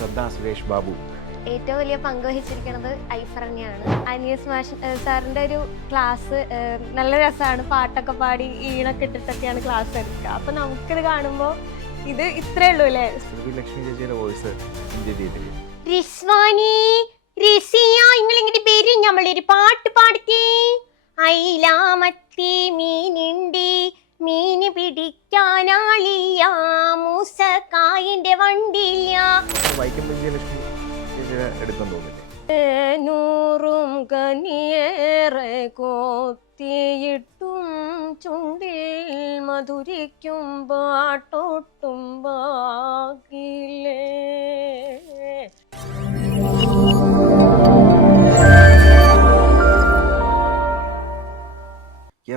ശ്രദ്ധ സുരേഷ് ബാബു. ഏറ്റവും വലിയ പങ്ക് വഹിച്ചിരിക്കുന്നത് ഐഫർ തന്നെയാണ്. അനിയസ് മാഷ് സാറിന്റെ ഒരു ക്ലാസ് നല്ല രസമാണ്. പാട്ടൊക്കെ പാടി ഈണൊക്കെ ഇട്ടിട്ടൊക്കെയാണ് ക്ലാസ് എടുക്കുക. അപ്പം നമുക്കിത് കാണുമ്പോൾ ഇത് ഇത്രേ ഉള്ളൂ അല്ലേ? ലക്ഷ്മി ചേച്ചിയുടെ വോയിസ് റിസ്വാനി റിസിയ നിങ്ങൾ ഇങ്ങോട്ട് പേര് നമ്മളൊരു പാട്ട് പാടിക്കേ. ഐലാമത്തി മീനുണ്ട് മീന് പിടിക്കാനാളിയ മൂസക്കായന്റെ വണ്ടിയില്ല നൂറും കനിയേറെ കോത്തിയിട്ടും ചുണ്ടിൽ മധുരിക്കും പാട്ടോട്ടും ബാക്കിലേ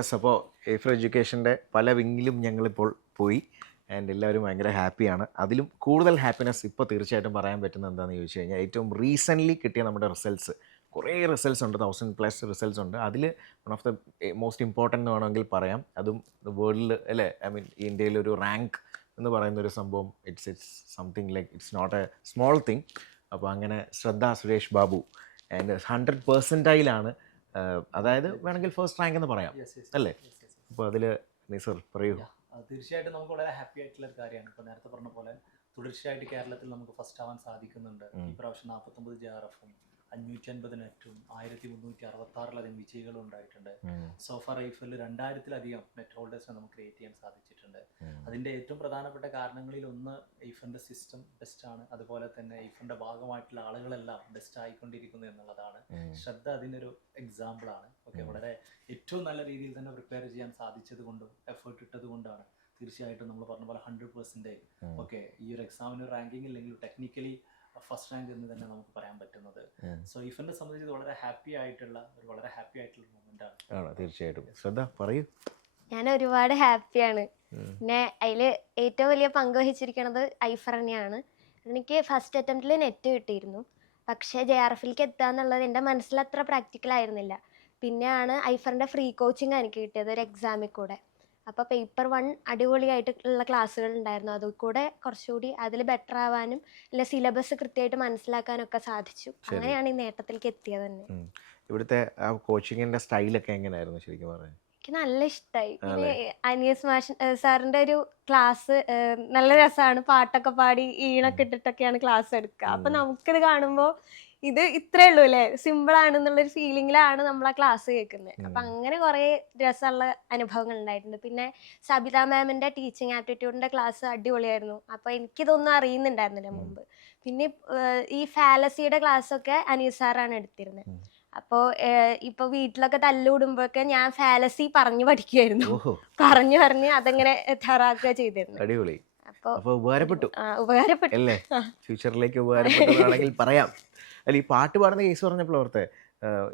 യെസ് അപ്പോൾ എഫർ എഡ്യൂക്കേഷന്റെ പല വിങ്ങിലും ഞങ്ങളിപ്പോൾ പോയി. ആൻഡ് എല്ലാവരും ഭയങ്കര ഹാപ്പിയാണ് അതിലും കൂടുതൽ ഹാപ്പിനെസ് ഇപ്പോൾ തീർച്ചയായിട്ടും പറയാൻ പറ്റുന്നത് എന്താണെന്ന് ചോദിച്ചു കഴിഞ്ഞാൽ ഏറ്റവും റീസെന്റ്ലി കിട്ടിയ നമ്മുടെ റിസൾട്ട്സ് കുറേ റിസൾട്ട്സ് ഉണ്ട്. തൗസൻഡ് പ്ലസ് റിസൾട്ട്സ് ഉണ്ട്. അതിൽ one of the most important വേണമെങ്കിൽ പറയാം. അതും വേൾഡിൽ അല്ലേ? ഐ മീൻ ഇന്ത്യയിൽ ഒരു റാങ്ക് എന്ന് പറയുന്ന ഒരു സംഭവം. It's it's something like it's not a small thing അപ്പോൾ അങ്ങനെ ശ്രദ്ധ സുരേഷ് ബാബു. ആൻഡ് ഹൺഡ്രഡ് പെർസെന്റൈലാണ് അതായത് വേണമെങ്കിൽ ഫസ്റ്റ് റാങ്ക് എന്ന് പറയാം. അല്ലേ? അപ്പോൾ അതിൽ നിസർ പറയൂ. തീർച്ചയായിട്ടും നമുക്ക് വളരെ ഹാപ്പി ആയിട്ടുള്ള ഒരു കാര്യമാണ്. ഇപ്പോൾ നേരത്തെ പറഞ്ഞ പോലെ തുടർച്ചയായിട്ട് കേരളത്തിൽ നമുക്ക് ഫസ്റ്റ് ആവാൻ സാധിക്കുന്നുണ്ട്. ഈ പ്രാവശ്യം നാൽപ്പത്തൊമ്പത് ജെ ആർ എഫും അഞ്ഞൂറ്റി അൻപത് നെറ്റും ആയിരത്തി മുന്നൂറ്റി അറുപത്തി ആറിലധികം വിജയികളും ഉണ്ടായിട്ടുണ്ട് സോഫ റൈഫിൽ രണ്ടായിരത്തിലധികം നെറ്റ് ഹോൾഡേഴ്സിനെ നമുക്ക് ക്രിയേറ്റ് ചെയ്യാൻ സാധിച്ചിട്ടുണ്ട്. അതിന്റെ ഏറ്റവും പ്രധാനപ്പെട്ട കാരണങ്ങളിൽ ഒന്ന് ഐഫിന്റെ സിസ്റ്റം ബെസ്റ്റ് ആണ്. അതുപോലെ തന്നെ ഐഫിന്റെ ഭാഗമായിട്ടുള്ള ആളുകളെല്ലാം ബെസ്റ്റ് ആയിക്കൊണ്ടിരിക്കുന്നു എന്നുള്ളതാണ്. ശ്രദ്ധ അതിനൊരു എക്സാമ്പിൾ ആണ്. ഓക്കെ വളരെ ഏറ്റവും നല്ല രീതിയിൽ തന്നെ പ്രിപ്പയർ ചെയ്യാൻ സാധിച്ചത് കൊണ്ടും എഫേർട്ട് ഇട്ടത് കൊണ്ടാണ്. തീർച്ചയായിട്ടും നമ്മൾ പറഞ്ഞ പോലെ ഹൺഡ്രഡ് പെർസെന്റേജ് ഓക്കെ ഈ ഒരു എക്സാമിന് റാങ്കിങ് ഇല്ലെങ്കിലും ടെക്നിക്കലി ഫസ്റ്റ് റാങ്ക് എന്ന് തന്നെ നമുക്ക് പറയാൻ പറ്റുന്നത്. സോ ഇഫിനെ സംബന്ധിച്ച് വളരെ ഹാപ്പി ആയിട്ടുള്ള ഒരു വളരെ ഹാപ്പി ആയിട്ടുള്ള മൂമെന്റ് ആണ്. ആണ്? തീർച്ചയായിട്ടും. ശ്രദ്ധ പറയൂ. ഞാൻ ഒരുപാട് ഹാപ്പിയാണ്. പിന്നെ അതിൽ ഏറ്റവും വലിയ പങ്ക് വഹിച്ചിരിക്കുന്നത് ഐഫർ തന്നെയാണ് എനിക്ക് ഫസ്റ്റ് അറ്റംപ്റ്റിൽ നെറ്റ് കിട്ടിയിരുന്നു. പക്ഷേ ജെ ആർ എഫിലേക്ക് എത്തുക എന്നുള്ളത് എന്റെ മനസ്സിൽ അത്ര പ്രാക്ടിക്കൽ ആയിരുന്നില്ല. പിന്നെയാണ് ഐഫറിന്റെ ഫ്രീ കോച്ചിങ് എനിക്ക് കിട്ടിയത് ഒരു എക്സാമിൽ കൂടെ. അപ്പോൾ പേപ്പർ വൺ അടിപൊളിയായിട്ടുള്ള ക്ലാസ്സുകൾ ഉണ്ടായിരുന്നു അതിൽ കൂടെ കുറച്ചുകൂടി അതിൽ ബെറ്റർ ആവാനും അല്ല സിലബസ് കൃത്യമായിട്ട് മനസ്സിലാക്കാനും ഒക്കെ സാധിച്ചു. അങ്ങനെയാണ് ഈ നേട്ടത്തിലേക്ക് എത്തിയത് തന്നെ. ഇവിടുത്തെ കോച്ചിങ്ങിന്റെ സ്റ്റൈലൊക്കെ എങ്ങനെയായിരുന്നു ശരിക്കും പറഞ്ഞു എനിക്ക് നല്ല ഇഷ്ടമായി പിന്നെ അനിയസ് മാഷ് സാറിന്റെ ഒരു ക്ലാസ് നല്ല രസമാണ് പാട്ടൊക്കെ പാടി ഈണൊക്കെ ഇട്ടിട്ടൊക്കെയാണ് ക്ലാസ് എടുക്കുക. അപ്പൊ. നമുക്കിത് കാണുമ്പോൾ ഇത് ഇത്രേ ഉള്ളൂ അല്ലേ? സിമ്പിൾ ആണെന്നുള്ളൊരു ഫീലിംഗിലാണ് നമ്മൾ ആ ക്ലാസ് കേൾക്കുന്നത് അപ്പൊ. അങ്ങനെ കുറെ രസമുള്ള അനുഭവങ്ങൾ ഉണ്ടായിട്ടുണ്ട് പിന്നെ സബിത മാമിന്റെ ടീച്ചിങ് ആപ്റ്റിറ്റ്യൂഡിന്റെ ക്ലാസ് അടിപൊളിയായിരുന്നു. അപ്പൊ എനിക്കിതൊന്നും അറിയുന്നുണ്ടായിരുന്നില്ല. മുമ്പ്. പിന്നെ ഈ ഫാലസിയുടെ ക്ലാസ് ഒക്കെ അനീസ് സാറാണ് എടുത്തിരുന്നത്. അപ്പോൾ ഇപ്പൊ വീട്ടിലൊക്കെ തല്ലുകൂടുമ്പോഴൊക്കെ ഞാൻ ഫാലസി പറഞ്ഞു പഠിക്കുമായിരുന്നു പറഞ്ഞു പറഞ്ഞ് അതങ്ങനെ തയ്യാറാക്കുക ചെയ്തിരുന്നു. അടിപൊളി. അപ്പോൾ ഉപകാരപ്പെട്ടു. ഉപകാരപ്പെട്ടു. അല്ലേ? ഫ്യൂച്ചറിലേക്ക് ഉപകാരപ്പെട്ടതാണെങ്കിൽ പറയാം. അല്ല ഈ പാട്ട് പാടുന്ന കേസ് പറഞ്ഞപ്പോൾ ഓർത്തെ.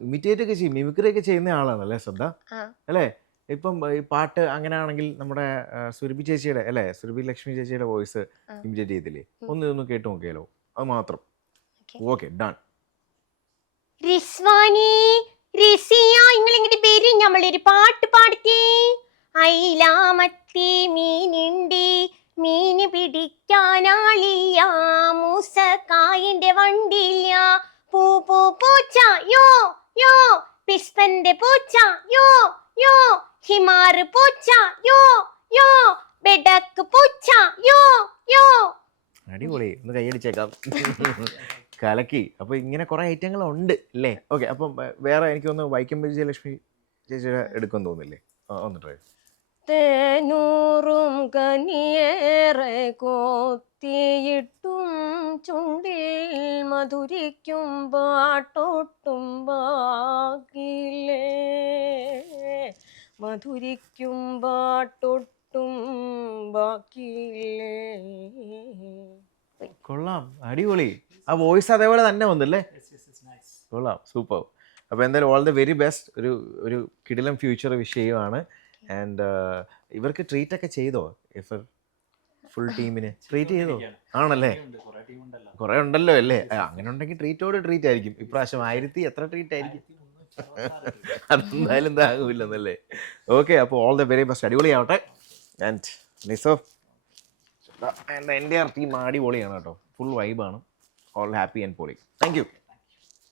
ഇമിറ്റേറ്റ് ഒക്കെ ചെയ്യും മിമിക്രി ഒക്കെ ചെയ്യുന്ന ആളാണ് അല്ലേ ശ്രദ്ധ. അല്ലേ? ഇപ്പം ഈ പാട്ട് അങ്ങനെയാണെങ്കിൽ നമ്മുടെ സുരഭി ചേച്ചിയുടെ അല്ലേ? സുരഭി ലക്ഷ്മി ചേച്ചിയുടെ വോയിസ് ഇമിറ്റേറ്റ് ചെയ്തില്ലേ? ഒന്ന് ഒന്ന് കേട്ട് നോക്കിയാലോ? അത് മാത്രം. ഓക്കെ. ഡൺ റിസ്വാനി റിസിയ നിങ്ങൾ ഇങ്ങോട്ട് പേര് നമ്മളൊരു പാട്ട് പാടിക്കേ. ഐലാമത്തി മീന് പൂച്ച യോ യോ. പിസ്പന്റെ പൂച്ച യോ യോ. ഹിമാറ് പൂച്ച യോ യോ. ബെഡക്ക് പൂച്ച യോ യോ. അടിപൊളി. ഒന്ന് കൈയടിച്ചേക്കാം. കലക്കി. അപ്പൊ ഇങ്ങനെ കുറേ ഐറ്റങ്ങൾ ഉണ്ട് അല്ലേ? ഓക്കെ അപ്പം വേറെ എനിക്കൊന്ന് വൈക്കം വിജയലക്ഷ്മി ചേച്ചിയുടെ എടുക്കും തോന്നില്ലേ ഒന്ന് ട്രൈ. തേനൂറും കനിയേറെ കോത്തിയിട്ടും ചുണ്ടിൽ മധുരിക്കും പാട്ടോട്ടും ബാക്കിലേ മധുരിക്കും പാട്ടൊട്ടും ബാക്കിയില്ലേ കൊള്ളാം. അടിപൊളി. ആ വോയിസ് അതേപോലെ തന്നെ വന്നല്ലേ? കൊള്ളാം. സൂപ്പർ അപ്പോൾ എന്തായാലും ഓൾ ദ വെരി ബെസ്റ്റ് ഒരു ഒരു കിടിലം ഫ്യൂച്ചർ വിഷയമാണ് ആൻഡ് ഇവർക്ക് ട്രീറ്റ് ഒക്കെ ചെയ്തോ? ഇഫ് ഫുൾ ടീമിന് ട്രീറ്റ് ചെയ്തോ? ആണല്ലേ? കുറെ ടീം ഉണ്ടല്ലോ. അല്ലേ? അങ്ങനെ ഉണ്ടെങ്കിൽ ട്രീറ്റോട് ട്രീറ്റ് ആയിരിക്കും. ഇപ്രാവശ്യം ആയിരത്തി എത്ര ട്രീറ്റ് ആയിരിക്കും? അതെന്തായാലും ഇതാകില്ലെന്നല്ലേ ഓക്കെ അപ്പോൾ ഓൾ ദ വെരി ബെസ്റ്റ് അടിപൊളിയാവട്ടെ. ആൻഡ് നിസോ ആൻഡ് എന്റെ ടീം അടിപൊളിയാണ് കേട്ടോ. ഫുൾ വൈബാണ് ഓൾ ഹാപ്പി ആൻഡ് പോളി താങ്ക് യു